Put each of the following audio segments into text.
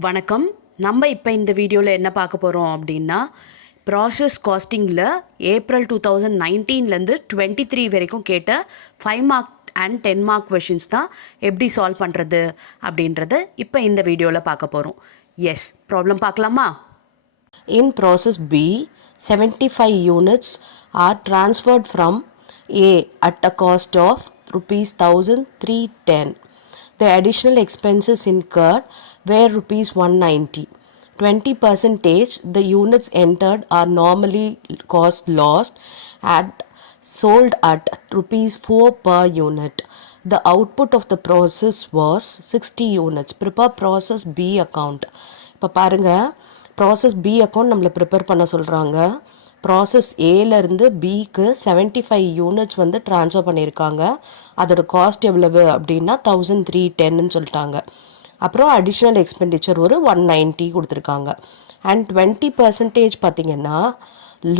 வணக்கம். நம்ம இப்போ இந்த வீடியோவில் என்ன பார்க்க போகிறோம் அப்படின்னா, ப்ராசஸ் காஸ்டிங்கில் ஏப்ரல் 2019லேருந்து 23 வரைக்கும் கேட்ட 5 மார்க் அண்ட் 10 மார்க் கொஷின்ஸ் தான் எப்படி சால்வ் பண்ணுறது அப்படின்றத இப்போ இந்த வீடியோவில் பார்க்க போகிறோம். எஸ், ப்ராப்ளம் பார்க்கலாமா? In process B, 75 units are transferred from A at a cost of rupees 1,310. The additional expenses incurred were rupees 190. 20% the units entered are normally cost lost at sold at rupees 4 per unit. The output of the process was 60 units. Prepare process B account. இப்போ பாருங்கள், process B account நம்மளை prepare பண்ண சொல்கிறாங்க. Process ஏலேருந்து பிக்கு 75 units வந்து transfer பண்ணியிருக்காங்க. அதோட cost எவ்வளவு அப்படின்னா 1,310ன்னு சொல்லிட்டாங்க. அப்புறம் அடிஷ்னல் எக்ஸ்பெண்டிச்சர் ஒரு 190 கொடுத்துருக்காங்க. அண்ட் 20% பார்த்திங்கன்னா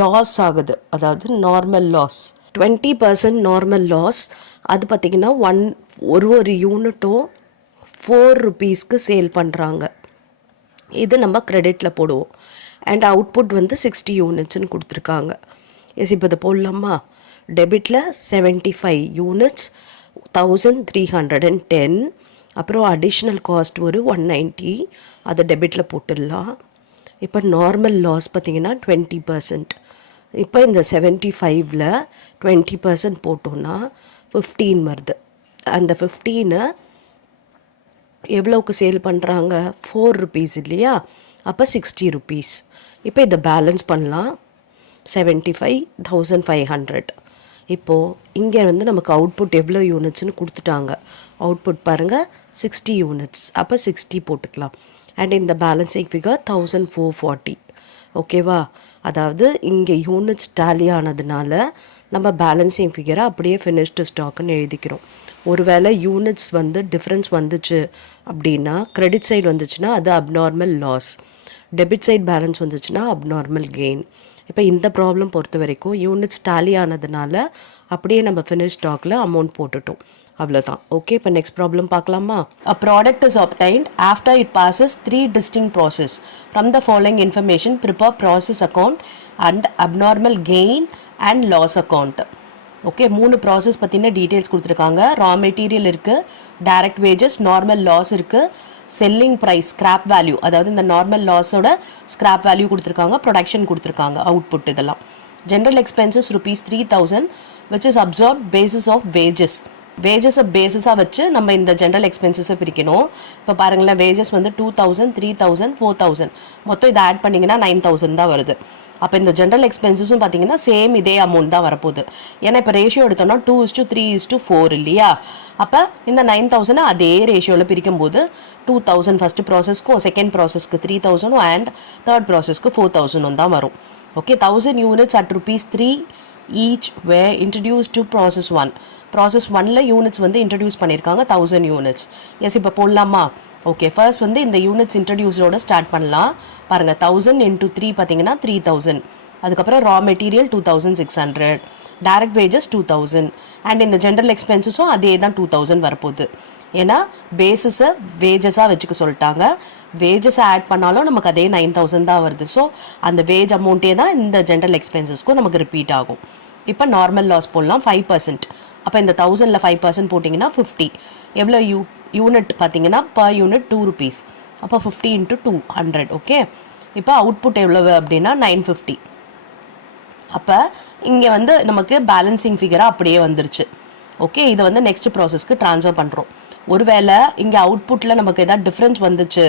லாஸ் ஆகுது, அதாவது நார்மல் லாஸ். 20% நார்மல் லாஸ் அது பார்த்திங்கன்னா ஒரு யூனிட்டும் 4 rupeesக்கு சேல் பண்ணுறாங்க. இது நம்ம கிரெடிட்டில் போடுவோம். அண்ட் அவுட்புட் வந்து 60 யூனிட்ஸ்னு கொடுத்துருக்காங்க. எஸ், இப்போ இதை போடலாமா? டெபிட்டில் 75 யூனிட்ஸ் 1,310. அப்புறம் அடிஷ்னல் காஸ்ட் ஒரு 190, அதை டெபிட்டில் போட்டுடலாம். இப்போ நார்மல் லாஸ் பார்த்திங்கன்னா 20%. இப்போ இந்த 75ல் 20% போட்டோன்னா 15 வருது. அந்த 15 எவ்வளோக்கு சேல் பண்ணுறாங்க? 4 rupees இல்லையா? அப்போ 60 rupees. இப்போ இதை பேலன்ஸ் பண்ணலாம். 75,500. இப்போது இங்கே வந்து நமக்கு அவுட்புட் எவ்வளோ யூனிட்ஸ்னு கொடுத்துட்டாங்க. அவுட்புட் பாருங்கள் 60 யூனிட்ஸ். அப்போ 60 போட்டுக்கலாம். அண்ட் இந்த பேலன்சிங் ஃபிகர் 1,440. ஓகேவா? அதாவது இங்கே யூனிட்ஸ் டேலி ஆனதுனால நம்ம பேலன்சிங் ஃபிகரை அப்படியே ஃபினிஷ்டு ஸ்டாக்குன்னு எழுதிக்கிறோம். ஒருவேளை யூனிட்ஸ் வந்து டிஃப்ரென்ஸ் வந்துச்சு அப்படின்னா, கிரெடிட் சைடு வந்துச்சுன்னா அது abnormal loss, debit side balance வந்துச்சுன்னா அப்நார்மல் கெயின். இப்போ இந்த ப்ராப்ளம் பொறுத்த வரைக்கும் யூனிட்ஸ் டேலி ஆனதுனால அப்படியே நம்ம ஃபினிஷ் ஸ்டாக்கில் அமௌண்ட் போட்டுட்டோம். அவ்வளோதான். ஓகே, இப்போ நெக்ஸ்ட் ப்ராப்ளம் பார்க்கலாமா? A product is obtained after it passes 3 distinct processes. From the following information, prepare process account and abnormal gain and loss account. Okay, 3 process பற்றின details கொடுத்துருக்காங்க. ரா மெட்டீரியல் இருக்குது, direct wages, normal loss இருக்குது, selling price, scrap value, அதாவது இந்த normal லாஸோட scrap value கொடுத்துருக்காங்க, production கொடுத்துருக்காங்க, output இதெல்லாம். General expenses rupees 3,000 which is absorbed basis of wages. வேஜஸை பேஸஸாக வச்சு நம்ம இந்த ஜென்ரல் எக்ஸ்பென்சஸை பிரிக்கணும். இப்போ பாருங்களேன், வேஜஸ் வந்து 2,000, 3,000, 4,000, மொத்தம் இதை ஆட் பண்ணிங்கன்னா 9,000 தான் வருது. அப்போ இந்த ஜென்ரல் எக்ஸ்பென்சஸும் பார்த்தீங்கன்னா சேம் இதே அமௌண்ட் தான் வரப்போகுது. ஏன்னா இப்போ ரேஷியோ எடுத்தோம்னா 2:3:4 இல்லையா? அப்போ இந்த 9,000 அதே ரேஷியோவில் பிரிக்கும்போது 2,000 ஃபஸ்ட்டு ப்ராசஸ்க்கும், செகண்ட் ப்ராசஸ்க்கு 3,000 அண்ட் தேர்ட் ப்ராசஸ்க்கு 4,000 தான் வரும். Okay, 1,000 units at rupees 3 each were introduced to process 1. Process 1ல் யூனிட்ஸ் வந்து இன்ட்ரடியூஸ் பண்ணியிருக்காங்க 1,000 யூனிட்ஸ். எஸ், இப்போ போடலாமா? ஓகே, ஃபர்ஸ்ட் வந்து இந்த யூனிட்ஸ் இன்ட்ரடியூஸோட ஸ்டார்ட் பண்ணலாம். பாருங்கள், 1,000 into 3 பார்த்தீங்கன்னா 3,000. அதுக்கப்புறம் raw material 2,600, direct wages 2,000, and இந்த ஜென்ரல் எக்ஸ்பென்சஸும் அதே தான் 2,000 வரப்போகுது. ஏன்னா பேஸஸை வேஜஸாக வச்சுக்க சொல்லிட்டாங்க. வேஜஸை ஆட் பண்ணாலும் நமக்கு அதே 9,000 தான் வருது. ஸோ அந்த வேஜ் அமௌண்ட்டே தான் இந்த ஜென்ரல் எக்ஸ்பென்சஸ்க்கும் நமக்கு ரிப்பீட் ஆகும். இப்போ நார்மல் லாஸ் போடலாம் 5%. அப்போ இந்த 1,000ல் 5% போட்டிங்கன்னா 50. எவ்வளோ யூனிட் பார்த்தீங்கன்னா பர் யூனிட் 2 rupees. அப்போ 50 into 200. ஓகே, இப்போ அவுட்புட் எவ்வளவு அப்படின்னா 950. அப்போ இங்கே வந்து நமக்கு பேலன்சிங் ஃபிகராக அப்படியே வந்துருச்சு. ஓகே, இதை வந்து நெக்ஸ்ட் ப்ராசஸ்க்கு ட்ரான்ஸ்ஃபர் பண்ணுறோம். ஒருவேளை இங்கே அவுட்புட்டில் நமக்கு எதாவது டிஃப்ரென்ஸ் வந்துச்சு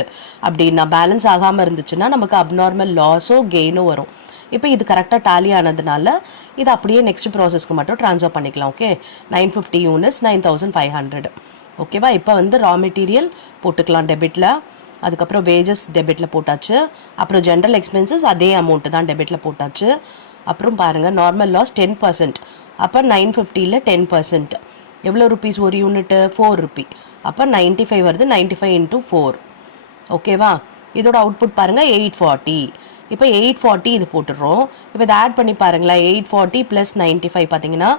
அப்படின்னா, பேலன்ஸ் ஆகாமல் இருந்துச்சுன்னா நமக்கு அப்நார்மல் லாஸோ கெயினோ வரும். இப்போ இது கரெக்டாக டேலி ஆனதுனால இது அப்படியே நெக்ஸ்ட் ப்ராசஸ்க்கு மட்டும் ட்ரான்ஸ்ஃபர் பண்ணிக்கலாம். Okay, 950 units 9,500. ஓகேவா? இப்போ வந்து ரா மெட்டீரியல் போட்டுக்கலாம் டெபிட்டில், அதுக்கப்புறம் வேஜஸ் டெபிட்டில் போட்டாச்சு, அப்புறம் ஜென்ரல் எக்ஸ்பென்சஸ் அதே அமௌண்ட்டு தான் டெபிட்டில் போட்டாச்சு. அப்புறம் பாருங்கள், நார்மல் லாஸ் 10%. அப்போ 950ல் 10% எவ்வளோ ருபீஸ் ஒரு யூனிட்டு? 4 rupee. அப்போ 95 வருது. 95 into 4. ஓகேவா? இதோட அவுட்புட் பாருங்கள் 840. இப்போ 840 இது போட்டுடுறோம். இப்போ இதை ஆட் பண்ணி பாருங்களேன். 840 + 95 பார்த்தீங்கன்னா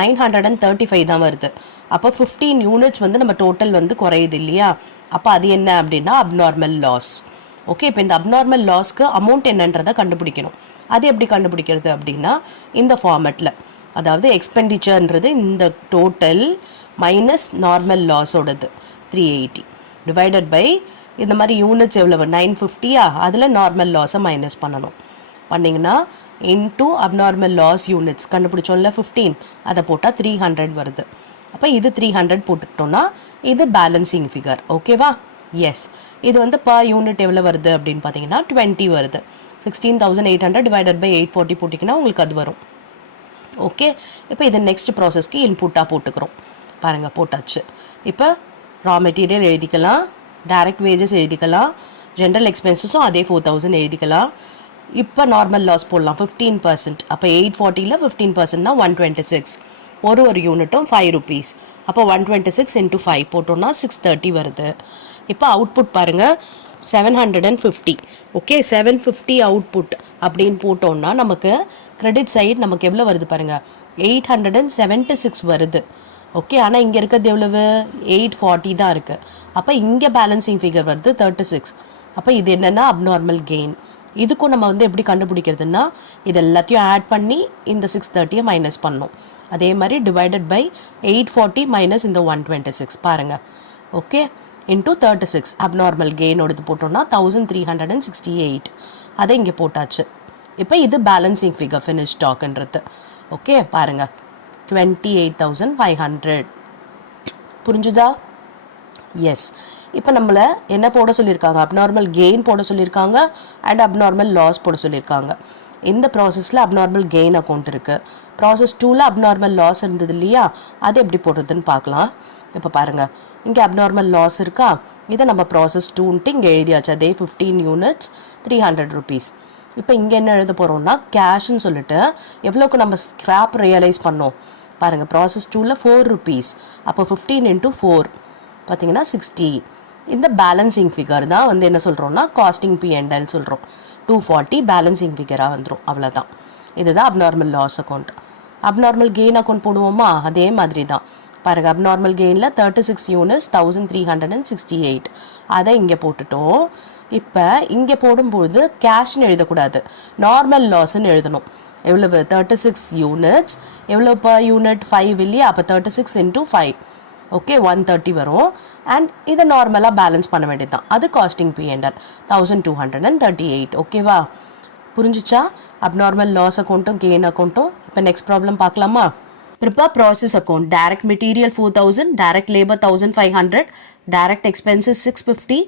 935 தான் வருது. அப்போ 15 யூனிட்ஸ் வந்து நம்ம டோட்டல் வந்து குறையுது இல்லையா? அப்போ அது என்ன அப்படின்னா அப்நார்மல் லாஸ். ஓகே, இப்போ இந்த அப்நார்மல் லாஸ்க்கு அமௌண்ட் என்னன்றதை கண்டுபிடிக்கணும். அது எப்படி கண்டுபிடிக்கிறது அப்படின்னா இந்த ஃபார்மேட்டில், அதாவது எக்ஸ்பெண்டிச்சர்ன்றது இந்த டோட்டல் மைனஸ் நார்மல் லாஸோடது 380 டிவைடட் பை இந்த மாதிரி யூனிட்ஸ் எவ்வளவு 950யா, அதில் நார்மல் லாஸை மைனஸ் பண்ணணும். பண்ணிங்கன்னா இன்டூ அப்நார்மல் லாஸ் யூனிட்ஸ் கண்டுபிடிச்சோம்ல 15, அதை போட்டால் 300 வருது. அப்போ இது 300 போட்டுக்கிட்டோம்னா இது பேலன்சிங் ஃபிகர். ஓகேவா? எஸ். இது வந்து பர் யூனிட் எவ்வளோ வருது அப்படின்னு பார்த்தீங்கன்னா 20 வருது. 16,800 டிவைடட் பை 840 போட்டிங்கன்னா உங்களுக்கு அது வரும். ஓகே, இப்போ இது நெக்ஸ்ட் ப்ராசஸ்க்கு இன்புட்டாக போட்டுக்கிறோம். பாருங்கள், போட்டாச்சு. இப்போ ரா மெட்டீரியல் எழுதிக்கலாம், டைரக்ட் வேஜஸ் எழுதிக்கலாம், ஜென்ரல் எக்ஸ்பென்சஸும் அதே 4000 எழுதிக்கலாம். இப்போ நார்மல் லாஸ் போடலாம் 15%. அப்போ 840ல் 15%னா 126. ஒரு யூனிட்டும் 5 rupees. அப்போ 126 × 5 போட்டோம்னா 630 வருது. இப்போ அவுட்புட் பாருங்கள் 750. ஓகே, 750 அவுட்புட் அப்படின்னு போட்டோம்னா நமக்கு கிரெடிட் சைடு நமக்கு எவ்வளோ வருது பாருங்கள், 876 வருது. ஓகே, ஆனால் இங்கே இருக்கிறது எவ்வளவு 840 தான் இருக்குது. அப்போ இங்கே பேலன்சிங் ஃபிகர் வருது 36. அப்போ இது என்னென்னா அப்நார்மல் கெயின். இதுக்கும் நம்ம வந்து எப்படி கண்டுபிடிக்கிறதுனா இது எல்லாத்தையும் ஆட் பண்ணி இந்த 630 மைனஸ் பண்ணணும். அதே மாதிரி டிவைடட் பை 840 மைனஸ் இந்த 126 பாருங்கள். ஓகே, இன்டூ 36 அப்நார்மல் கெயினோடது போட்டோம்னா 1368. அதை இங்கே போட்டாச்சு. இப்போ இது பேலன்சிங் ஃபிகர் ஃபினிஷ் ஸ்டாக்ன்றது. ஓகே, பாருங்கள் 28,500. புரிஞ்சுதா? எஸ். இப்போ நம்மளை என்ன போட சொல்லியிருக்காங்க, அப்நார்மல் கெயின் போட சொல்லியிருக்காங்க அண்ட் அப்நார்மல் லாஸ் போட சொல்லியிருக்காங்க. இந்த ப்ராசஸில் அப்நார்மல் கெயின் அக்கௌண்ட் இருக்குது. ப்ராசஸ் 2ல் அப்நார்மல் லாஸ் இருந்தது இல்லையா, அது எப்படி போடுறதுன்னு பார்க்கலாம். இப்போ பாருங்கள், இங்கே அப்நார்மல் லாஸ் இருக்கா, இதை நம்ம ப்ராசஸ் 2ன்ட்டு இங்கே எழுதியாச்சு. அதே 15 யூனிட்ஸ் 300 rupees. இப்போ இங்கே என்ன எழுத போகிறோம்னா கேஷ்ன்னு சொல்லிட்டு எவ்வளோக்கு நம்ம ஸ்க்ராப் ரியலைஸ் பண்ணோம் பாருங்கள். ப்ராசஸ் 2ல் 4 rupees. அப்போ 15 × 4 பார்த்தீங்கன்னா 60. இந்த பேலன்சிங் ஃபிகர் தான் வந்து என்ன சொல்கிறோம்னா காஸ்டிங் P&L சொல்கிறோம். 240 பேலன்சிங் ஃபிகராக வந்துடும். அவ்வளோதான். இதுதான் abnormal loss account. Abnormal gain account போடுவோமா, அதே மாதிரி தான் பாருங்கள். அப்நார்மல் கெயினில் 36 யூனிட்ஸ் 1368 அதை இங்கே போட்டுட்டோம். இப்போ இங்கே போடும்போது கேஷ்னு எழுதக்கூடாது, நார்மல் லாஸ்ன்னு எழுதணும். எவ்வளவு 36 யூனிட்ஸ், எவ்வளோ பர் யூனிட் 5 இல்லையா, அப்போ 36 × 5. ஓகே, 130 வரும். அண்ட் இதை நார்மலாக பேலன்ஸ் பண்ண வேண்டியது தான். அது காஸ்டிங் P&L 1238. ஓகேவா? புரிஞ்சிச்சா? அப்நார்மல் லாஸ் அக்கௌண்ட்டும் கெயின் அக்கௌண்ட்டும். இப்போ நெக்ஸ்ட் ப்ராப்ளம் பார்க்கலாமா? Prepare process account. Direct material 4,000, direct labor 1,500, direct expenses 650,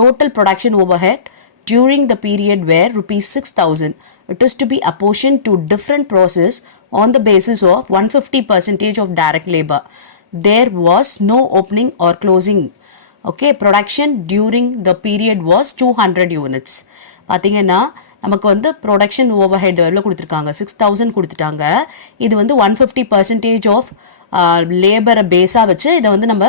total production overhead during the period where rupees 6,000. It is to be apportioned to different process on the basis of 150% of direct labor. There was no opening or closing. Okay, production during the period was 200 units. பார்த்தீங்கன்னா நமக்கு வந்து production over head எவ்வளோ கொடுத்துருக்காங்க, 6,000 கொடுத்துட்டாங்க. இது வந்து 150% of லேபரை பேஸாக வச்சு இதை வந்து நம்ம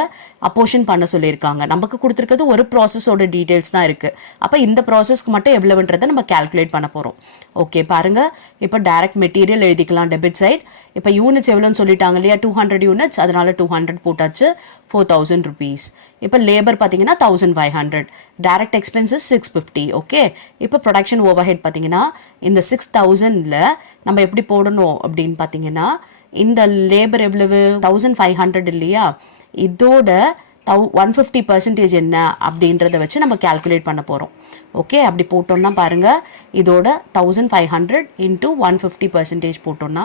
அப்போர்ஷன் பண்ண சொல்லியிருக்காங்க. நமக்கு கொடுத்துருக்கிறது ஒரு ப்ராசஸோட டீட்டெயில்ஸ் தான் இருக்குது. அப்போ இந்த ப்ராசஸ்க்கு மட்டும் எவ்வளோன்றதை நம்ம கால்குலேட் பண்ண போகிறோம். ஓகே, பாருங்கள். இப்போ டைரக்ட் மெட்டீரியல் எழுதிக்கலாம் டெபிட் சைட். இப்போ யூனிட்ஸ் எவ்வளோன்னு சொல்லிட்டாங்க இல்லையா, 200 யூனிட்ஸ், அதனால 200 போட்டாச்சு, 4,000 rupees. இப்போ லேபர் பார்த்தீங்கன்னா 1,500, டைரக்ட் எக்ஸ்பென்சஸ் 650. ஓகே, இப்போ ப்ரொடக்ஷன் ஓவர் ஹெட் பார்த்தீங்கன்னா இந்த 6,000ல் நம்ம எப்படி போடணும் அப்படின்னு பார்த்தீங்கன்னா இந்த லேபர் எவ்வளவு 1,500 இல்லையா, இதோட 150% என்ன அப்படின்றத வச்சு நம்ம கால்குலேட் பண்ண போகிறோம். ஓகே, அப்படி போட்டோம்னா பாருங்கள், இதோட 1,500 × 150% போட்டோம்னா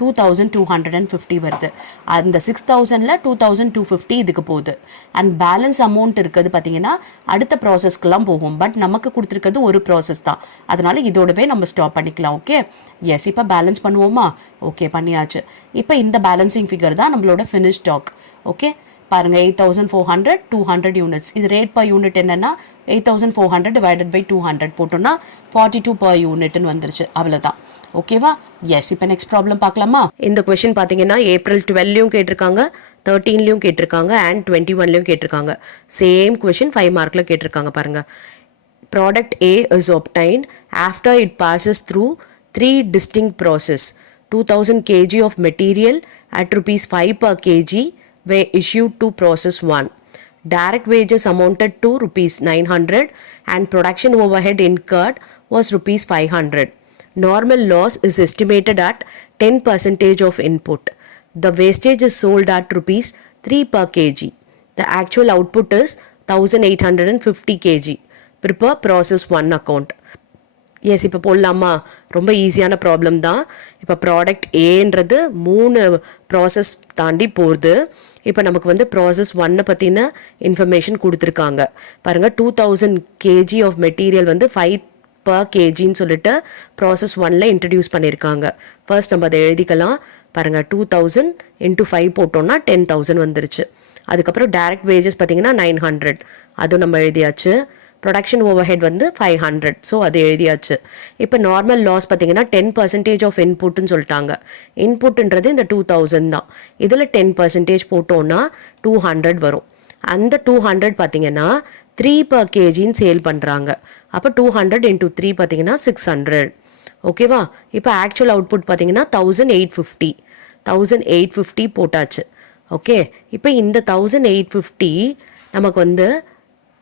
2,250 வருது. அந்த 6,000ல் 2,250 இதுக்கு போகுது. அண்ட் பேலன்ஸ் அமௌண்ட் இருக்குது பார்த்தீங்கன்னா அடுத்த ப்ராசஸ்க்கெலாம் போகும். பட் நமக்கு கொடுத்துருக்கிறது ஒரு ப்ராசஸ் தான், அதனால் இதோடவே நம்ம ஸ்டாப் பண்ணிக்கலாம். Okay, yes. இப்போ பேலன்ஸ் பண்ணுவோமா? ஓகே, பண்ணியாச்சு. இப்போ இந்த பேலன்சிங் ஃபிகர் தான் நம்மளோட ஃபினிஷ் ஸ்டாக். ஓகே, பாருங்கள் 8,400, 200 யூனிட்ஸ். இது ரேட் பர் யூனிட் என்னென்னா 8,400 டிவைடட் பை 200 போட்டோம்னா 42 பர் யூனிட்னு வந்துருச்சு. அவ்வளோதான். ஓகேவா? எஸ். இப்போ நெக்ஸ்ட் ப்ராப்ளம் பார்க்கலாமா? இந்த கொஷின் பார்த்தீங்கன்னா April 12லையும் கேட்டிருக்காங்க, 13லையும் கேட்டிருக்காங்க அண்ட் 21லையும் கேட்டிருக்காங்க. சேம் கொஷின் 5 மார்க்கில் கேட்டிருக்காங்க. பாருங்கள், product A is obtained after it passes through three distinct process. 2000 kg of material at rupees 5 per kg were issued to process 1. Direct wages amounted to rupees 900 and production overhead incurred was rupees 500. Normal loss is estimated at 10% of input. The wastage is sold at rupees 3 per kg. The actual output is 1850 kg. Prepare process 1 account. S இப்போ போடலாமா? ரொம்ப ஈஸியான problem தான். இப்போ product ஏன்றது 3 process தாண்டி போகுது. இப்போ நமக்கு வந்து ப்ராசஸ் 1 பற்றின இன்ஃபர்மேஷன் கொடுத்துருக்காங்க. பாருங்கள், 2000 kg ஆஃப் மெட்டீரியல் வந்து 5 per kgன்னு சொல்லிட்டு ப்ராசஸ் 1ல் இன்ட்ரடியூஸ் பண்ணியிருக்காங்க. ஃபர்ஸ்ட் நம்ம அதை எழுதிக்கலாம். பாருங்கள், 2000 into 5 போட்டோம்னா 10,000 வந்துருச்சு. அதுக்கப்புறம் டைரக்ட் வேஜஸ் பார்த்தீங்கன்னா 900, அதுவும் நம்ம எழுதியாச்சு. ப்ரொடக்ஷன் ஓவர்ஹெட் வந்து 500, ஸோ அது எழுதியாச்சு. இப்போ நார்மல் லாஸ் பார்த்தீங்கன்னா 10% ஆஃப் இன்புட்னு சொல்லிட்டாங்க. இன்புட்ன்றது இந்த 2000 தான். இதில் 10% போட்டோன்னா 200 வரும். அந்த 200 பார்த்தீங்கன்னா 3 per kgன்னு சேல் பண்ணுறாங்க. அப்போ 200 into 3 பார்த்தீங்கன்னா 600. ஓகேவா? இப்போ ஆக்சுவல் அவுட்புட் பார்த்தீங்கன்னா 1850 போட்டாச்சு. ஓகே, இப்போ இந்த 1850 நமக்கு வந்து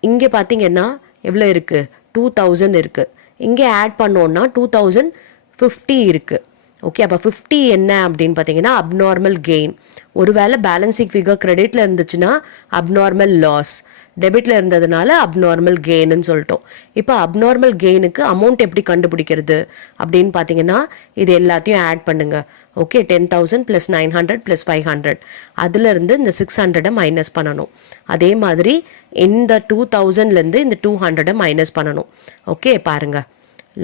இங்கே பார்த்தீங்கன்னா எவ்வளோ இருக்குது? 2000 இருக்குது. இங்கே ஆட் பண்ணோன்னா 2050 இருக்குது. ஓகே, அப்போ 50 என்ன அப்படின்னு பார்த்தீங்கன்னா அப்நார்மல் கெயின். ஒருவேளை பேலன்சிங் ஃபிகர் கிரெடிட்டில் இருந்துச்சுன்னா அப்நார்மல் லாஸ், டெபிட்டில் இருந்ததுனால அப்நார்மல் கெயின்னு சொல்லிட்டோம். இப்போ அப்நார்மல் கெயினுக்கு அமௌண்ட் எப்படி கண்டுபிடிக்கிறது அப்படின்னு பார்த்தீங்கன்னா இது எல்லாத்தையும் ஆட் பண்ணுங்க. ஓகே, 10,000 + 900 + 500, அதுலேருந்து இந்த 600 மைனஸ் பண்ணணும். அதே மாதிரி இந்த 2000லேருந்து இந்த 200 மைனஸ் பண்ணணும். ஓகே, பாருங்கள்,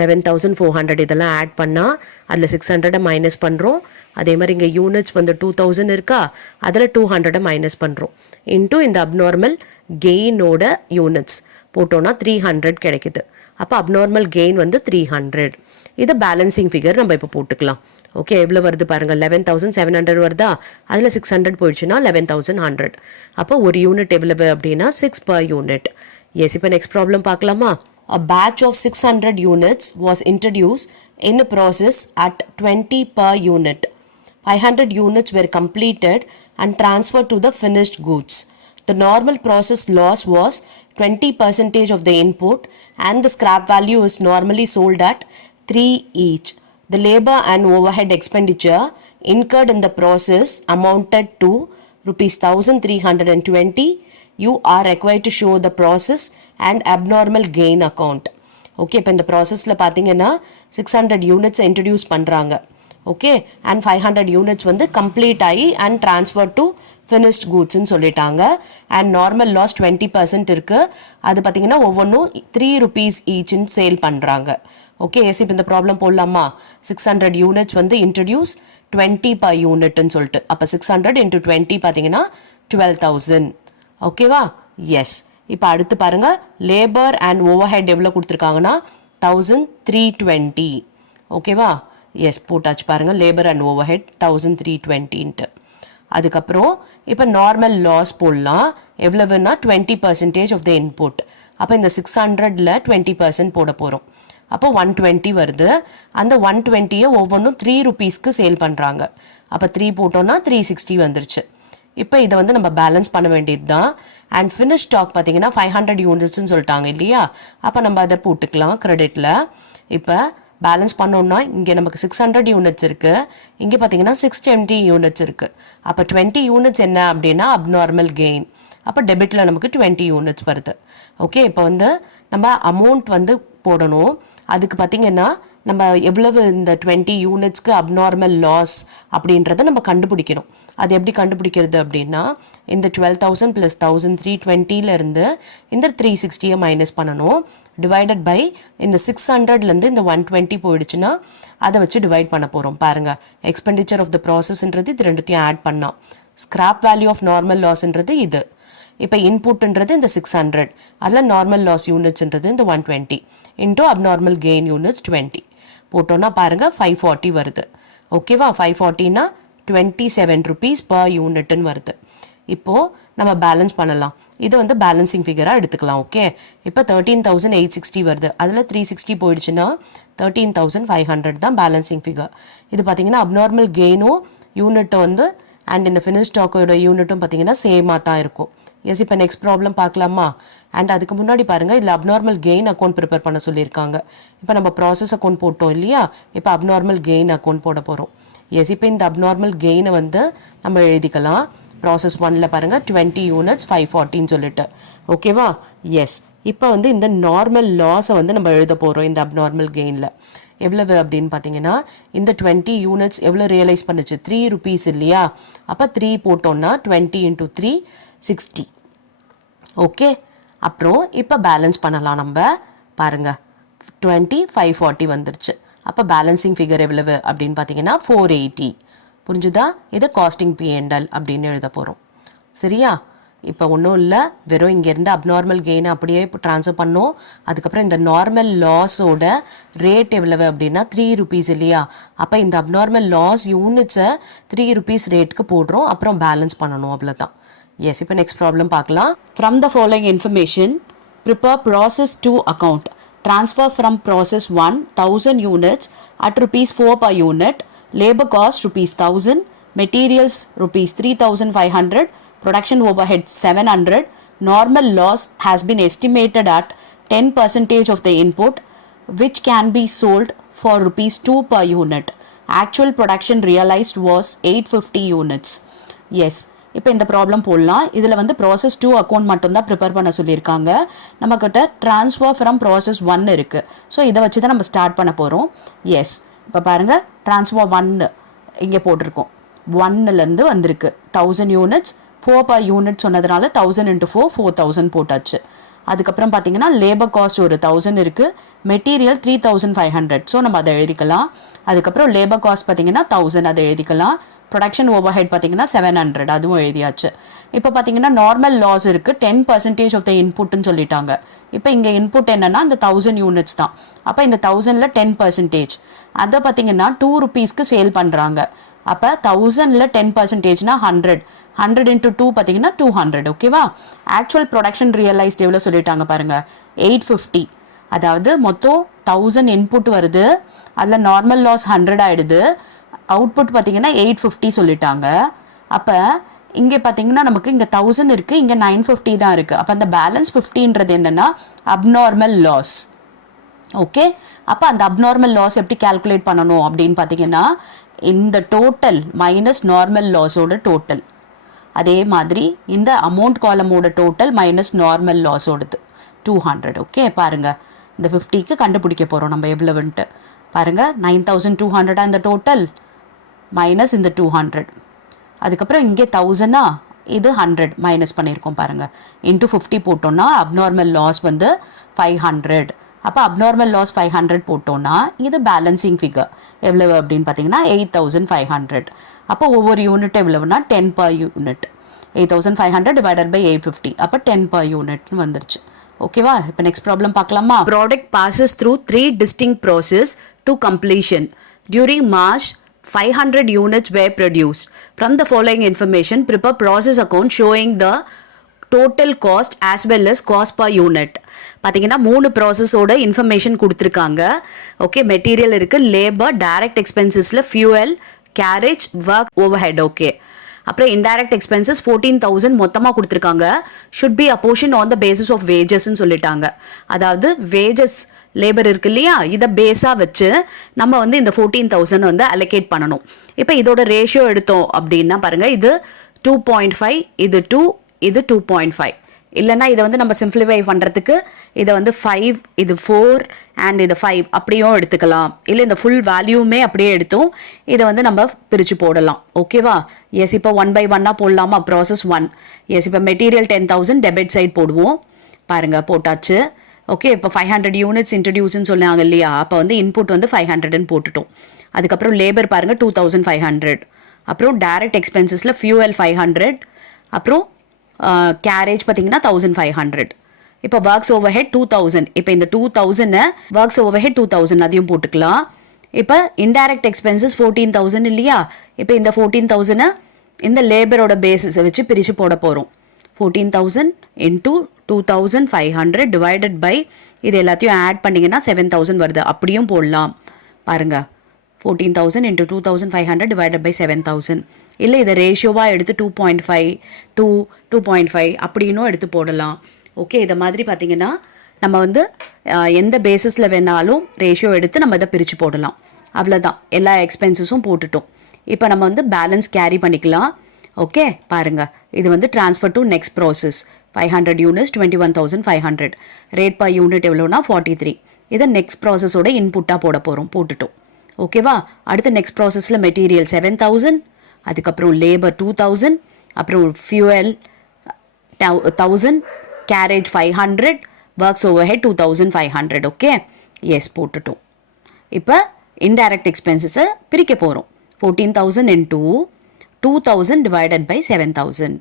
11,400 இதெல்லாம் ஆட் பண்ணால் அதில் 600 மைனஸ் பண்ணுறோம். அதே மாதிரி இங்கே யூனிட்ஸ் வந்து 2000 இருக்கா, அதில் 200 மைனஸ் பண்ணுறோம். இன்டூ இந்த அப்நார்மல் கெயினோட யூனிட்ஸ் போட்டோன்னா 300 கிடைக்குது. அப்போ அப்நார்மல் கெயின் வந்து 300. இது பேலன்சிங் ஃபிகர் நம்ம இப்போ போட்டுக்கலாம். ஓகே, எவ்வளோ வருது பாருங்கள், 11,700 வருதா, அதில் 600 போயிடுச்சுன்னா 11,100. அப்போ ஒரு யூனிட் எவ்வளவு அப்படின்னா 6 per unit. எஸ், இப்போ நெக்ஸ்ட் ப்ராப்ளம் பார்க்கலாமா? A batch of 600 units was introduced in a process at 20 per unit. 500 units were completed and transferred to the finished goods. The normal process loss was 20% of the input and the scrap value is normally sold at 3 each. The labor and overhead expenditure incurred in the process amounted to rupees 1,320. You are required to show the process and abnormal gain account. Okay, இப்போ இந்த ப்ராசஸில் பார்த்தீங்கன்னா 600 units introduce பண்ணுறாங்க. Okay, and 500 units வந்து complete ஆகி and transfer to finished கூட்ஸ்ன்னு சொல்லிட்டாங்க. And normal loss 20% இருக்குது. அது பார்த்தீங்கன்னா ஒவ்வொன்றும் 3 rupees ஈச்ன்னு சேல் பண்ணுறாங்க. ஓகே, எஸ், இப்போ இந்த ப்ராப்ளம் போடலாமா? 600 யூனிட்ஸ் வந்து இன்ட்ரடியூஸ் 20 per unitன்னு சொல்லிட்டு, அப்போ 600 into 20 பார்த்தீங்கன்னா 12,000. ஓகேவா? எஸ், இப்போ அடுத்து பாருங்க, லேபர் அண்ட் ஓவர்ஹெட் எவ்வளோ கொடுத்துருக்காங்கன்னா 1,320. ஓகேவா? எஸ், போட்டாச்சு. பாருங்கள், லேபர் அண்ட் ஓவர்ஹெட் 1,320. அதுக்கப்புறம் இப்போ நார்மல் லாஸ் போடலாம். எவ்வளவுன்னா 20% ஆஃப் த இன்புட். அப்போ இந்த 600ல் 20% போட போகிறோம். அப்போ 120 வருது. அந்த 120 ஒவ்வொன்றும் 3 rupeesக்கு சேல் பண்ணுறாங்க. அப்போ 3 போட்டோன்னா 360 வந்துருச்சு. இப்போ இதை வந்து நம்ம பேலன்ஸ் பண்ண வேண்டியது தான். அண்ட் ஃபினிஷ் ஸ்டாக் பார்த்தீங்கன்னா 500 யூனிட்ஸ்ன்னு சொல்லிட்டாங்க இல்லையா, அப்போ நம்ம அதை போட்டுக்கலாம் கிரெடிட்டில். இப்போ பேலன்ஸ் பண்ணோம்னா இங்கே நமக்கு 600 யூனிட்ஸ் இருக்குது, இங்கே பார்த்தீங்கன்னா 620 யூனிட்ஸ் இருக்குது. அப்போ 20 யூனிட்ஸ் என்ன அப்படின்னா அப்நார்மல் கெயின். அப்போ டெபிட்டில் நமக்கு 20 யூனிட்ஸ் வருது. ஓகே, இப்போ வந்து நம்ம அமௌண்ட் வந்து போடணும். அதுக்கு பார்த்தீங்கன்னா நம்ம எவ்வளவு இந்த 20 யூனிட்ஸ்க்கு அப்நார்மல் லாஸ் அப்படின்றத நம்ம கண்டுபிடிக்கணும். அது எப்படி கண்டுபிடிக்கிறது அப்படின்னா இந்த 12,000 + 1,320லேருந்து இந்த 360 மைனஸ் பண்ணணும். டிவைடட் பை இந்த 600லேருந்து இந்த 120 போயிடுச்சுன்னா அதை வச்சு டிவைட் பண்ண போகிறோம். பாருங்கள், எக்ஸ்பெண்டிச்சர் ஆஃப் த ப்ராசஸ்ன்றது இது ரெண்டுத்தையும் ஆட் பண்ணோம். ஸ்கிராப் வேல்யூ ஆஃப் நார்மல் லாஸ்ன்றது இது. இப்போ இன்புட்ன்றது இந்த 600, அதில் நார்மல் லாஸ் யூனிட்ஸ்ன்றது இந்த 120 இன்டூ அப்நார்மல் கெயின் யூனிட்ஸ் 20 போட்டோன்னா பாருங்கள் 540 வருது. ஓகேவா? 540னா 27 rupees per unitன்னு வருது. இப்போது நம்ம பேலன்ஸ் பண்ணலாம். இது வந்து பேலன்சிங் ஃபிகராக எடுத்துக்கலாம். ஓகே, இப்போ 13,860 வருது. அதில் 360 போயிடுச்சுன்னா 13,500 தான் பேலன்சிங் ஃபிகர். இது பார்த்தீங்கன்னா அப்நார்மல் கெயினும் யூனிட்டும் வந்து அண்ட் இந்த ஃபினிஷ் ஸ்டாக்கோட யூனிட்டும் பார்த்தீங்கன்னா சேமாக தான் இருக்கும். எஸ், இப்போ நெக்ஸ்ட் ப்ராப்ளம் பார்க்கலாமா? அண்ட் அதுக்கு முன்னாடி பாருங்கள், இதில் அப்நார்மல் கெயின் அக்கௌண்ட் ப்ரிப்பேர் பண்ண சொல்லியிருக்காங்க. இப்போ நம்ம ப்ராசஸ் அக்கௌண்ட் போட்டோம் இல்லையா, இப்போ அப்நார்மல் கெயின் அக்கௌண்ட் போட போகிறோம். எஸ், இப்போ இந்த அப்நார்மல் கெயினை வந்து நம்ம எழுதிக்கலாம். ப்ராசஸ் 1ல் பாருங்கள் 20 யூனிட்ஸ் 540 சொல்லிட்டு. ஓகேவா? எஸ், இப்போ வந்து இந்த நார்மல் லாஸை வந்து நம்ம எழுத போகிறோம் இந்த அப்நார்மல் கெயினில். எவ்வளவு அப்படின்னு பார்த்தீங்கன்னா, இந்த 20 யூனிட்ஸ் எவ்வளோ ரியலைஸ் பண்ணுச்சு? 3 rupees இல்லையா? அப்போ 3 போட்டோம்னா 20 × 3 60. ஓகே, அப்புறம் இப்போ பேலன்ஸ் பண்ணலாம். நம்ம பாருங்கள் 20 540 வந்துருச்சு. அப்போ பேலன்சிங் ஃபிகர் எவ்வளவு அப்படின்னு பார்த்தீங்கன்னா 480. புரிஞ்சுதா? இது காஸ்டிங் P&L அப்படின்னு எழுத போகிறோம். சரியா? இப்போ ஒன்றும் இல்லை, வெறும் இங்கேருந்து அப்நார்மல் கெயினை அப்படியே இப்போ ட்ரான்ஸ்ஃபர் பண்ணோம். அதுக்கப்புறம் இந்த நார்மல் லாஸோட ரேட் எவ்வளவு அப்படின்னா 3 rupees இல்லையா? அப்போ இந்த அப்நார்மல் லாஸ் யூனிட்ஸை 3 rupees ரேட்டுக்கு போடுறோம். அப்புறம் பேலன்ஸ் பண்ணணும், அவ்வளோதான். எஸ், இப்போ நெக்ஸ்ட் ப்ராப்ளம் பார்க்கலாம். From the following information, prepare process 2 account. Transfer from process 1 1000 units at rupees 4 per unit. Labor cost rupees 1000. Materials rupees 3500. Production overhead 700. Normal loss has been estimated at 10% of the input, which can be sold for rupees 2 per unit. Actual production realized was 850 units. Yes. இப்போ இந்த problem போடலாம். இதில் வந்து process 2 account மட்டும்தான் prepare பண்ண சொல்லியிருக்காங்க. நம்மக்கிட்ட transfer from process 1 இருக்குது. ஸோ இதை வச்சு தான் நம்ம ஸ்டார்ட் பண்ண போகிறோம். எஸ், இப்போ பாருங்கள், ட்ரான்ஸ்ஃபர் 1 இங்கே போட்டிருக்கோம். 1லேருந்து வந்திருக்கு 1000 யூனிட்ஸ். 4 per unit சொன்னதுனால 1000 × 4 4000 போட்டாச்சு. அதுக்கப்புறம் பார்த்தீங்கன்னா லேபர் காஸ்ட் ஒரு 1000 இருக்குது. மெட்டீரியல் 3500. ஸோ நம்ம அதை எழுதிக்கலாம். அதுக்கப்புறம் லேபர் காஸ்ட் பார்த்தீங்கன்னா 1000, அதை எழுதிக்கலாம். ப்ரொடக்ஷன் ஓவர் ஹெட் பார்த்தீங்கன்னா 700, அதுவும் எழுதியாச்சு. இப்போ பார்த்தீங்கன்னா நார்மல் லாஸ் இருக்குது. 10% ஆஃப் த இன்புட்னு சொல்லிட்டாங்க. இப்போ இங்கே இன்புட் என்னன்னா இந்த 1000 யூனிட்ஸ் தான். அப்போ இந்த 1000ல் 10%, அதை பார்த்தீங்கன்னா 2 rupeesக்கு சேல் பண்ணுறாங்க. அப்போ 1000ல் 10%னா 100. 100 × 2 பார்த்தீங்கன்னா 200. ஓகேவா? ஆக்சுவல் ப்ரொடக்ஷன் ரியலைஸ்ட் எவ்வளோ சொல்லிட்டாங்க பாருங்கள், 850. அதாவது மொத்தம் 1000 இன்புட் வருது, அதில் நார்மல் லாஸ் 100 ஆகிடுது. அவுட்புட் பார்த்தீங்கன்னா 850 சொல்லிட்டாங்க. அப்போ இங்கே பார்த்தீங்கன்னா நமக்கு இங்கே 1000 இருக்குது, இங்கே 950 தான் இருக்குது. அப்போ அந்த பேலன்ஸ் 50ன்றது என்னென்னா அப்நார்மல் லாஸ். ஓகே, அப்போ அந்த அப்நார்மல் லாஸ் எப்படி கால்குலேட் பண்ணணும் அப்படின்னு பார்த்தீங்கன்னா, இந்த டோட்டல் மைனஸ் நார்மல் லாஸோட டோட்டல், அதே மாதிரி இந்த அமௌண்ட் காலமோட டோட்டல் மைனஸ் நார்மல் லாஸோடது 200. ஓகே, பாருங்கள், இந்த 50க்கு கண்டுபிடிக்க போகிறோம் நம்ம எவ்வளவுன்ட்டு. பாருங்கள், 9200 இந்த டோட்டல் மைனஸ் இந்த 200. அதுக்கப்புறம் இங்கே 1000, இது 100 மைனஸ் பண்ணியிருக்கோம் பாருங்கள். இன்ட்டு 50 போட்டோன்னா அப்நார்மல் லாஸ் வந்து 500. அப்போ அப்நார்மல் லாஸ் 500 போட்டோன்னா இது பேலன்சிங் ஃபிகர் எவ்வளவு அப்படின்னு பார்த்தீங்கன்னா 8500. அப்போ ஒவ்வொரு unit எவ்வளவுனா 10 per unit. 8500 divided by 850. அப்போ 10 per unit வந்துருச்சு. ஓகேவா? இப்போ நெக்ஸ்ட் ப்ராப்ளம் பார்க்கலாமா? Product passes through 3 distinct process to completion. During March, 500 units were produced. From the following information, prepare process account showing the total cost as well as cost per unit. பார்த்தீங்கன்னா 3 ப்ராசஸோட information கொடுத்துருக்காங்க. Okay, material இருக்குது, labour, direct எக்ஸ்பென்சஸில் fuel, carriage, work, overhead. Okay, அப்புறம் indirect expenses 14,000 மொத்தமாக கொடுத்துருக்காங்க. Should be apportioned on the basis of வேஜஸ்ன்னு சொல்லிட்டாங்க. அதாவது வேஜஸ் லேபர் இருக்கு இல்லையா, இதை பேஸாக வச்சு நம்ம வந்து இந்த 14,000 வந்து அலோகேட் பண்ணணும். இப்போ இதோட ரேஷியோ எடுத்தோம் அப்படின்னா பாருங்கள், இது 2.5, இது 2, இது 2.5. இல்லைன்னா இதை வந்து நம்ம சிம்பிளிஃபை பண்ணுறதுக்கு இதை வந்து 5, இது 4 அண்ட் இது 5 அப்படியும் எடுத்துக்கலாம். இல்லை இந்த ஃபுல் வேல்யூமே அப்படியே எடுத்தோம் இதை வந்து நம்ம பிரித்து போடலாம். ஓகேவா? எஸ், இப்போ 1 by 1 போடலாமா? ப்ராசஸ் 1. எஸ், இப்போ மெட்டீரியல் 10,000 டெபிட் சைட் போடுவோம். பாருங்கள், போட்டாச்சு. ஓகே, இப்போ 500 யூனிட்ஸ் இன்ட்ரடியூஸ்ன்னு சொன்னாங்க இல்லையா, அப்போ வந்து இன்புட் வந்து 500ன்னு போட்டுட்டோம். அதுக்கப்புறம் லேபர் பாருங்கள் 2500. அப்புறம் டைரக்ட் எக்ஸ்பென்சஸில் ஃபியூவல் 500. அப்புறம் கேரேஜ் பார்த்தீங்கன்னா 1500. இப்போ ஒர்க்ஸ் ஓவர் ஹெட் 2000. இப்போ இந்த 2000 ஒர்க்ஸ் ஓவர் ஹெட் 2000 அதையும் போட்டுக்கலாம். இப்போ இன்டைரக்ட் எக்ஸ்பென்சஸ் 14,000 இல்லையா, இப்போ இந்த 14,000 இந்த லேபரோட பேசிஸை வச்சு பிரித்து போட போகிறோம். 14,000 into 2,500 divided by இது எல்லாத்தையும் ஆட் பண்ணிங்கன்னா 7,000 வருது. அப்படியும் போடலாம் பாருங்க. 14,000 into 2,500 divided by 7,000. இல்லை இதை ரேஷியோவாக எடுத்து 2.5 2 2.5 அப்படின்னும் எடுத்து போடலாம். ஓகே, இதை மாதிரி பார்த்தீங்கன்னா நம்ம வந்து எந்த பேசிஸில் வேணாலும் ரேஷியோ எடுத்து நம்ம இதை பிரித்து போடலாம். அவ்வளோதான், எல்லா எக்ஸ்பென்சஸும் போட்டுட்டோம். இப்போ நம்ம வந்து பேலன்ஸ் கேரி பண்ணிக்கலாம். ஓகே பாருங்கள், இது வந்து transfer to next process. 500 units 21,500. Rate per unit எவ்வளோனா 43. இதை நெக்ஸ்ட் ப்ராசஸோட இன்புட்டாக போட போகிறோம், போட்டுட்டோம். ஓகேவா, அடுத்த நெக்ஸ்ட் ப்ராசஸில் மெட்டீரியல் 7,000, அதுக்கப்புறம் லேபர் 2,000, அப்புறம் fuel 1,000, carriage 500, works overhead 2,500. Okay, yes போட்டுட்டோம். இப்போ இன்டைரக்ட் எக்ஸ்பென்சஸை பிரிக்க போகிறோம். 14,000 into 2,000 divided by 7,000.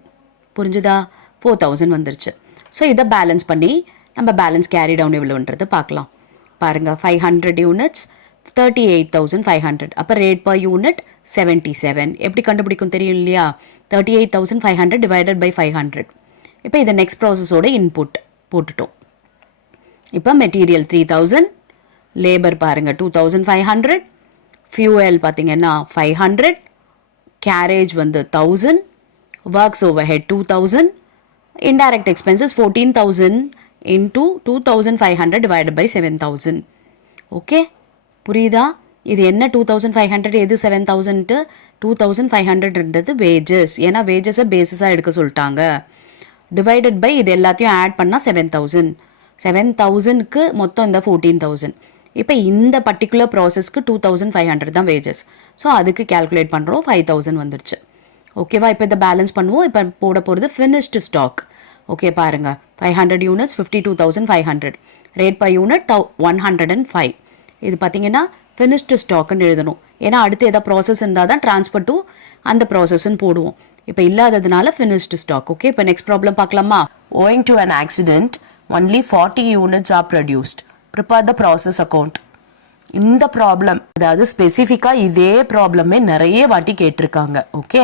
புரிஞ்சுதா? 4,000 வந்துருச்சு. ஸோ இதை பேலன்ஸ் பண்ணி நம்ம பேலன்ஸ் கேரி டவுன் எவ்வளோன்றது பார்க்கலாம். பாருங்கள், 500 யூனிட்ஸ் 38,500. அப்போ ரேட் பர் யூனிட் 77. எப்படி கண்டுபிடிக்கும் தெரியும் இல்லையா? 38,500 divided by 500. இப்போ இதை நெக்ஸ்ட் ப்ராசஸோட இன்புட் போட்டுட்டோம். இப்போ மெட்டீரியல் 3,000, லேபர் பாருங்கள் 2,500, ஃபியூவல் பார்த்தீங்கன்னா 500, கேரேஜ் வந்து 1,000, works overhead 2,000, indirect expenses 14,000 into 2,500 divided by 7,000. Okay, புரியுதா? இது என்ன 2,500, எது 7,000? 2,500ன்றது வேஜஸ், ஏன்னா வேஜஸை பேசிஸாக எடுக்க சொல்லிட்டாங்க. டிவைடட் பை இது எல்லாத்தையும் ஆட் பண்ணால் 7,000. 7,000க்கு மொத்தம் இந்த 14,000. இப்போ இந்த பர்டிகுலர் ப்ராசஸ்க்கு 2,500 தான் வேஜஸ். ஸோ அதுக்கு கேல்குலேட் பண்ணுறோம், 5,000 வந்துருச்சு. ஓகேவா, இப்போ இதை பேலன்ஸ் பண்ணுவோம். இப்போ போட போகிறது ஃபினிஷ்டு ஸ்டாக். ஓகே பாருங்கள், 500 யூனிட்ஸ் 52,500. Rate per unit 105. இது பார்த்தீங்கன்னா ஃபினிஷ்டு ஸ்டாக்குன்னு எழுதணும். ஏன்னா அடுத்து எதாவது ப்ராசஸ் இருந்தால் தான் ட்ரான்ஸ்ஃபர் டு அந்த ப்ராசஸ்ன்னு போடுவோம். இப்போ இல்லாததுனால ஃபினிஷ்டு ஸ்டாக். ஓகே, இப்போ நெக்ஸ்ட் ப்ராப்ளம் பார்க்கலாமா? Owing to an accident, only 40 units are produced. Prepare the process account. இந்த ப்ராப்ளம், அதாவது ஸ்பெசிஃபிக்காக இதே ப்ராப்ளமே நிறைய வாட்டி கேட்டிருக்காங்க. ஓகே,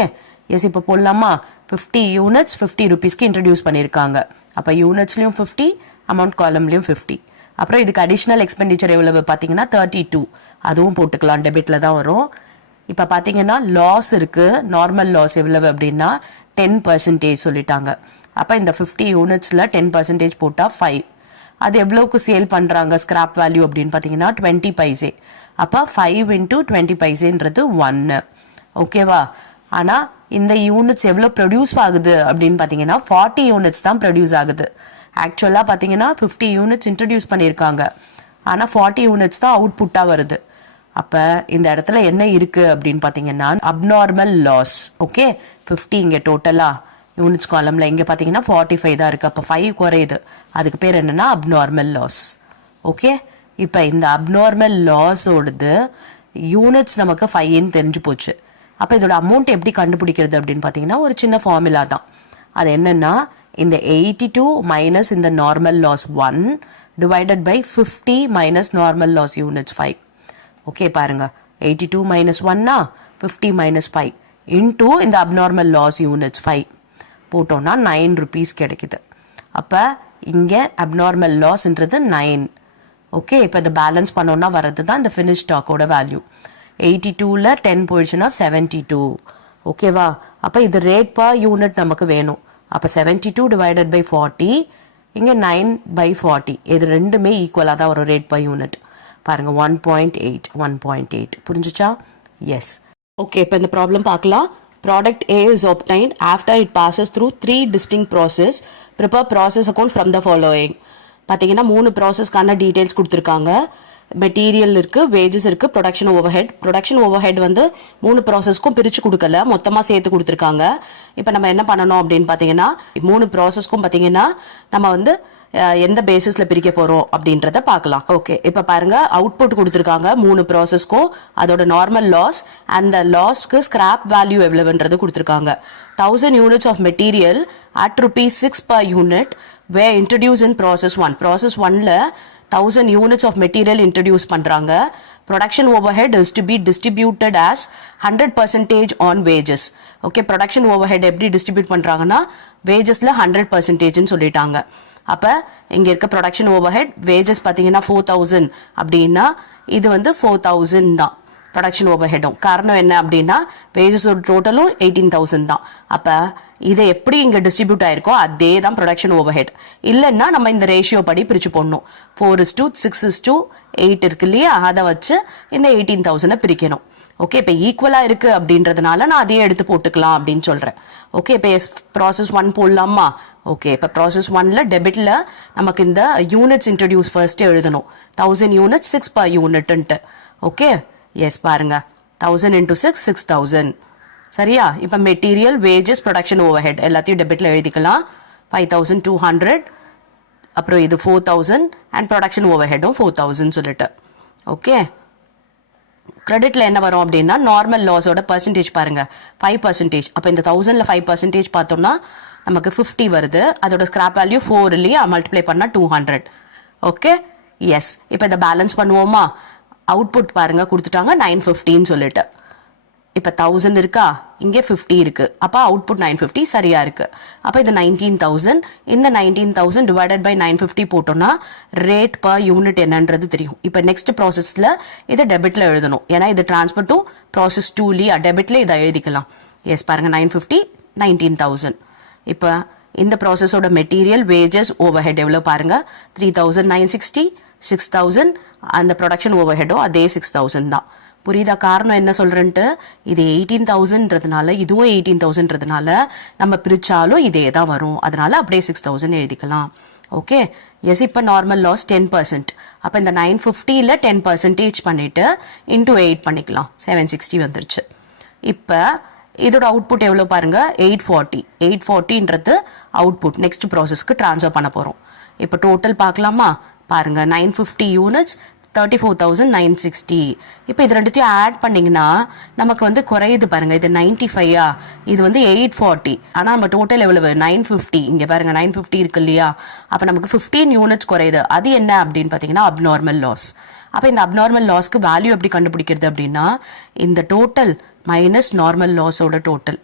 எஸ் இப்போ போடலாமா? 50 யூனிட்ஸ் 50 ருபீஸ்க்கு இன்ட்ரடியூஸ் பண்ணியிருக்காங்க. அப்போ யூனிட்ஸ்லையும் 50, அமௌண்ட் காலம்லையும் 50. அப்புறம் இதுக்கு அடிஷ்னல் எக்ஸ்பெண்டிச்சர் எவ்வளவு பார்த்தீங்கன்னா 32. அதுவும் போட்டுக்கலாம், டெபிட்டில் தான் வரும். இப்போ பார்த்தீங்கன்னா லாஸ் இருக்குது. நார்மல் லாஸ் எவ்வளவு அப்படின்னா 10% சொல்லிட்டாங்க. அப்போ இந்த 50 யூனிட்ஸில் 10% போட்டால் 5. அது எவ்வளோக்கு சேல் பண்ணுறாங்க ஸ்கிராப் வேல்யூ அப்படின்னு பார்த்தீங்கன்னா 20 பைசே. அப்போ 5 into 20 பைசேன்றது 1. ஓகேவா? ஆனால் இந்த யூனிட்ஸ் எவ்வளோ ப்ரொடியூஸ் ஆகுது அப்படின்னு பார்த்தீங்கன்னா 40 யூனிட்ஸ் தான் ப்ரொடியூஸ் ஆகுது. ஆக்சுவலாக பார்த்தீங்கன்னா 50 யூனிட்ஸ் இன்ட்ரடியூஸ் பண்ணியிருக்காங்க, ஆனால் 40 யூனிட்ஸ் தான் அவுட்புட்டாக வருது. அப்போ இந்த இடத்துல என்ன இருக்குது அப்படின்னு பார்த்தீங்கன்னா அப்நார்மல் லாஸ். ஓகே, 50 இங்கே டோட்டலாக யூனிட்ஸ் காலமில் இங்கே பார்த்தீங்கன்னா 45 தான் இருக்குது. அப்போ 5 குறையுது. அதுக்கு பேர் என்னென்னா அப்நார்மல் லாஸ். ஓகே, இப்போ இந்த அப்நார்மல் லாஸோடது யூனிட்ஸ் நமக்கு 5ன்னு தெரிஞ்சு போச்சு. அப்போ இதோட அமௌண்ட் எப்படி கண்டுபிடிக்கிறது அப்படின்னு பார்த்தீங்கன்னா ஒரு சின்ன ஃபார்முலா தான். அது என்னென்னா இந்த 82 மைனஸ் இந்த normal loss 1 divided by 50 minus normal loss units 5. Okay பாருங்கள், 82 மைனஸ் 1னா 50 மைனஸ் 5 இன்டூ இந்த அப்நார்மல் லாஸ் யூனிட்ஸ் 5 போட்டோன்னா 9 ருபீஸ் கிடைக்குது. அப்போ இங்கே அப்நார்மல் லாஸ்ன்றது 9. ஓகே, இப்போ இதை பேலன்ஸ் பண்ணோன்னா வர்றது தான் இந்த ஃபினிஷ் ஸ்டாக்கோட வேல்யூ. 82ல் 10 போயிடுச்சுன்னா 72. ஓகேவா? அப்போ இது ரேட் பர் யூனிட் நமக்கு வேணும். அப்போ 72 டிவைடட் பை 40, இங்கே 9 by 40. இது ரெண்டுமே ஈக்குவலாக தான் வரும் ரேட் பர் யூனிட். பாருங்கள் 1.8. புரிஞ்சுச்சா? எஸ். ஓகே, இப்போ இந்த ப்ராப்ளம் பார்க்கலாம். Product A is obtained after it passes through 3 distinct process. Prepare process account from the following. பார்த்தீங்கன்னா 3 ப்ராசஸ்க்கான டீட்டெயில்ஸ் கொடுத்துருக்காங்க. மெட்டீரியல் இருக்குது, வேஜஸ் இருக்குது, ப்ரொடக்ஷன் ஓவர்ஹெட். ப்ரொடக்ஷன் ஓவர்ஹெட் வந்து 3 ப்ராசஸ்க்கும் பிரித்து கொடுக்கல, மொத்தமாக சேர்த்து கொடுத்துருக்காங்க. இப்போ நம்ம என்ன பண்ணணும் அப்படின்னு பார்த்தீங்கன்னா 3 ப்ராசஸ்க்கும் பார்த்தீங்கன்னா நம்ம வந்து எந்த பேசிஸில் பிரிக்க போகிறோம் அப்படின்றத பார்க்கலாம். ஓகே, இப்போ பாருங்கள் அவுட்புட் கொடுத்துருக்காங்க 3 ப்ராசஸ்க்கும், அதோட நார்மல் லாஸ், அந்த லாஸ்க்கு ஸ்கிராப் வேல்யூ எவ்வளவுன்றது கொடுத்துருக்காங்க. 1000 units of material at rupees 6 per unit were introduced in process 1. Process 1ல 1000 units of material introduce பண்றாங்க. Production overhead is to be distributed as 100% on wages. Okay, production overhead எப்படி distribute பண்றாங்கன்னா wagesல 100% ன்னு சொல்லிட்டாங்க. அப்ப இங்க இருக்க production overhead wages பாத்தீங்கன்னா 4000 அப்படின்னா இது வந்து 4000 தான் ப்ரொடக்ஷன் ஓவர்ஹெடும். காரணம் என்ன அப்படின்னா வேஜஸோட டோட்டலும் 18000 தான். அப்போ இதை எப்படி இங்கே டிஸ்ட்ரிபியூட் ஆயிருக்கோ அதே தான் ப்ரொடக்ஷன் ஓவர்ஹெட். இல்லைன்னா நம்ம இந்த ரேஷியோ படி பிரித்து போடணும். 4:6:8 இருக்கு இல்லையா, அதை வச்சு இந்த 18000 பிரிக்கணும். ஓகே, இப்போ ஈக்குவலாக இருக்குது அப்படின்றதுனால நான் அதையே எடுத்து போட்டுக்கலாம் அப்படின்னு சொல்கிறேன். ஓகே, இப்போ ப்ராசஸ் 1 போடலாமா? ஓகே, இப்போ ப்ராசஸ் 1ல டெபிட்டில் நமக்கு இந்த யூனிட்ஸ் இன்ட்ரடியூஸ் ஃபர்ஸ்ட் எழுதணும். 1000 யூனிட்ஸ் 6 per யூனிட்ன்ட்டு. ஓகே, எஸ் பாருங்க, 1000 into 6 6000. சரியா? இப்போ மெட்டீரியல், வேஜஸ், ப்ரொடக்ஷன் ஓவர்ஹெட் எல்லாத்தையும் டெபிட்டில் எழுதிக்கலாம். 5200, அப்புறம் இது 4000 அண்ட் ப்ரொடக்ஷன் ஓவர்ஹெடும் 4000 சொல்லிட்டு. ஓகே, கிரெடிட்ல என்ன வரும் அப்படின்னா நார்மல் லாஸோட பர்சன்டேஜ் பாருங்க 5%. அப்போ இந்த 1000ல 5% பார்த்தோம்னா நமக்கு 50 வருது. அதோட ஸ்கிராப் வேல்யூ 4 இல்லையா, மல்டிப்ளை பண்ணால் 200. Okay, yes. இப்போ இதை பேலன்ஸ் பண்ணுவோமா? அவுட்புட் பாருங்க கொடுத்துட்டாங்க 950 சொல்லிட்டு. இப்போ 1000 இருக்கா, இங்கே 50 இருக்கு. அப்போ அவுட்புட் 950 சரியா இருக்கு. அப்போ இது 19000. இந்த 19000 டிவைடட் பை 950 போட்டோம்னா ரேட் பர் யூனிட் என்னன்றது தெரியும். இப்போ நெக்ஸ்ட் ப்ராசஸ்ல இதை டெபிட்ல எழுதணும். ஏன்னா இது டிரான்ஸ்பர் டு ப்ராசஸ் 2 டெபிட்ல இதை எழுதிக்கலாம். எஸ் பாருங்க, 950 19000. இப்போ இந்த ப்ராசஸோட மெட்டீரியல், வேஜஸ், ஓவர்ஹெட் எவ்வளோ பாருங்க, 3960, 6000. அந்த ப்ரொடக்ஷன் ஓவர்ஹெடும் அதே 6000 தான். புரியுதா காரணம் என்ன சொல்றேன்ட்டு? இது 18000ன்றதுனால இதுவும் 18000ன்றதுனால நம்ம பிரிச்சாலும் இதே தான் வரும். அதனால அப்படியே 6000 எழுதிக்கலாம். Okay, yes. இப்போ நார்மல் லாஸ் 10%. அப்போ இந்த 950ல 10% பண்ணிட்டு இன்டூ 8 பண்ணிக்கலாம். 760 வந்துருச்சு. இப்போ இதோட அவுட்புட் எவ்வளோ பாருங்க, 840. 840ன்றது அவுட்புட் நெக்ஸ்ட் ப்ராசஸ்க்கு ட்ரான்ஸ்ஃபர் பண்ண போகிறோம். இப்போ டோட்டல் பார்க்கலாமா? பாருங்க, 950 யூனிட்ஸ் 34,960. இப்போ இது ரெண்டுத்தையும் ஆட் பண்ணிங்கன்னா நமக்கு வந்து குறையுது பாருங்க. இது 95, இது வந்து 840. ஆனால் நம்ம டோட்டல் எவ்வளவு 950. இங்கே பாருங்க 950 இருக்கு இல்லையா, அப்போ நமக்கு 15 யூனிட்ஸ் குறையுது. அது என்ன அப்படின்னு பார்த்தீங்கன்னா அப்நார்மல் லாஸ். அப்போ இந்த அப்நார்மல் லாஸ்க்கு வேல்யூ எப்படி கண்டுபிடிக்கிறது அப்படின்னா இந்த டோட்டல் மைனஸ் நார்மல் லாஸோட டோட்டல்,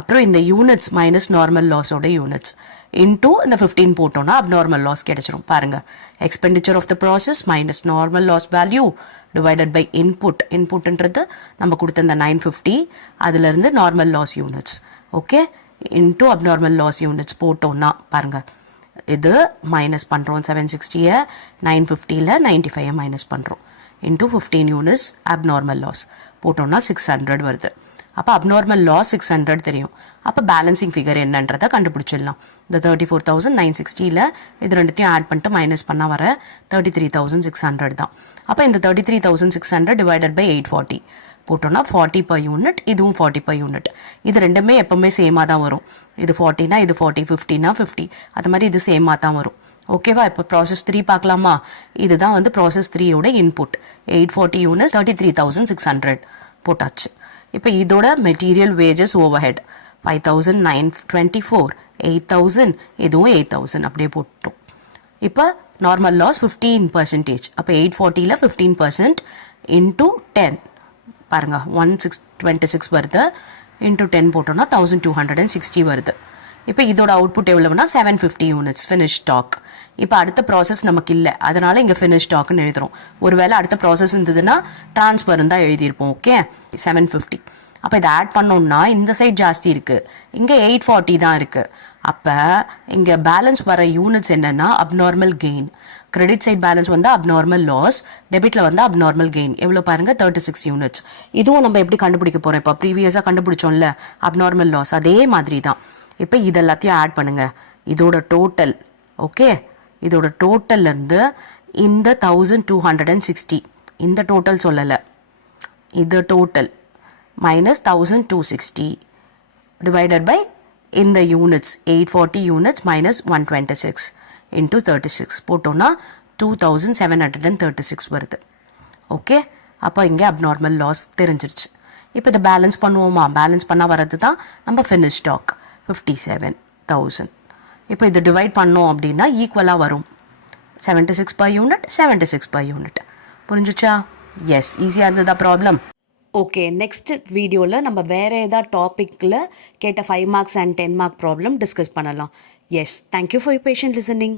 அப்புறம் இந்த யூனிட்ஸ் மைனஸ் நார்மல் லாஸோட யூனிட்ஸ் இன்டூ இந்த 15 போட்டோம்னா அப்நார்மல் லாஸ் கிடைச்சிரும். பாருங்க, expenditure of the process minus normal loss value divided by இன்புட்ன்றது நம்ம கொடுத்த இந்த 950, அதுலேருந்து normal loss units. Okay, into abnormal loss units போட்டோம்னா பாருங்க, இது மைனஸ் பண்ணுறோம். 760 950ல 95 மைனஸ் பண்ணுறோம். இன்டூ 15 யூனிட்ஸ் அப்நார்மல் லாஸ் போட்டோம்னா 600 வருது. அப்போ அப்நார்மல் லாஸ் 600 தெரியும். அப்போ பேலன்சிங் ஃபிகர் என்னன்றதை கண்டுபிடிச்சிடலாம். இந்த 34,960ல இது ரெண்டுத்தையும் ஆட் பண்ணிட்டு மைனஸ் பண்ணால் வர 33,600 தான். அப்போ இந்த 33,600 டிவைடட் பை 840 போட்டோம்னா 40 per யூனிட், இதுவும் 40 per யூனிட். இது ரெண்டுமே எப்பவுமே சேமாக தான் வரும். இது 40னா இது 40, 50னா 50, அது மாதிரி இது சேமாக தான் வரும். ஓகேவா? இப்போ ப்ராசஸ் 3 பார்க்கலாமா? இதுதான் வந்து ப்ராசஸ் 3யோட இன்புட். 840 யூனிட்ஸ் 33,600 போட்டாச்சு. இப்போ இதோட மெட்டீரியல், வேஜஸ், ஓவர்ஹெட் 5,924, 8,000, இதுவும் 8,000 அப்படியே போட்டோம். இப்போ நார்மல் லாஸ் 15%. அப்போ 840ல 15% இன்டூ 10 பாருங்க 1626 வருது. இன்டூ 10 போட்டோம்னா 1260 வருது. இப்போ இதோட அவுட்புட் எவ்வளவுனா 750 யூனிட்ஸ் ஃபினிஷ் ஸ்டாக். இப்போ அடுத்த ப்ராசஸ் நமக்கு இல்லை, அதனால இங்கே ஃபினிஷ் ஸ்டாக்னு எழுதுறோம். ஒருவேளை அடுத்த ப்ராசஸ் இருந்ததுன்னா டிரான்ஸ்ஃபர் தான் எழுதியிருப்போம். ஓகே, 750. அப்போ இதை ஆட் பண்ணோம்னா இந்த சைட் ஜாஸ்தி இருக்கு, இங்கே 840 தான் இருக்கு. அப்போ இங்கே பேலன்ஸ் வர யூனிட்ஸ் என்னன்னா abnormal gain. Credit side balance வந்து அப்நார்மல் லாஸ், டெபிட்ல வந்து அப்நார்மல் கெயின். எவ்வளோ பாருங்க, 36 யூனிட்ஸ். இதுவும் நம்ம எப்படி கண்டுபிடிக்க போறோம்? இப்போ ப்ரீவியஸாக கண்டுபிடிச்சோம்ல அப்நார்மல் லாஸ், அதே மாதிரி தான். இப்போ இது எல்லாத்தையும் ஆட் பண்ணுங்க. இதோட டோட்டல், ஓகே, இதோட டோட்டல்ல இருந்து இந்த 1260, இந்த டோட்டல் சொல்லலை, இது டோட்டல் மைனஸ் 1260 டிவைடட் பை இந்த யூனிட்ஸ் 840 யூனிட்ஸ் மைனஸ் 126 இன்டூ 36 போட்டோம்னா 2736 வருது. ஓகே, அப்போ இங்கே அப்நார்மல் லாஸ் தெரிஞ்சிருச்சு. இப்போ இதை பேலன்ஸ் பண்ணுவோமா? பேலன்ஸ் பண்ணால் வர்றது தான் நம்ம ஃபினிஷ் ஸ்டாக் 57,000. இப்போ இது டிவைட் பண்ணோம் அப்படின்னா ஈக்குவலாக வரும். 76 per unit, 76 per unit. புரிஞ்சுச்சா? எஸ், ஈஸியாக இருந்ததா ப்ராப்ளம்? ஓகே, நெக்ஸ்ட் வீடியோவில் நம்ம வேறு ஏதாவது டாப்பிக்கில் கேட்ட 5 marks and 10 mark problem discuss பண்ணலாம். Yes, thank you for your patient listening.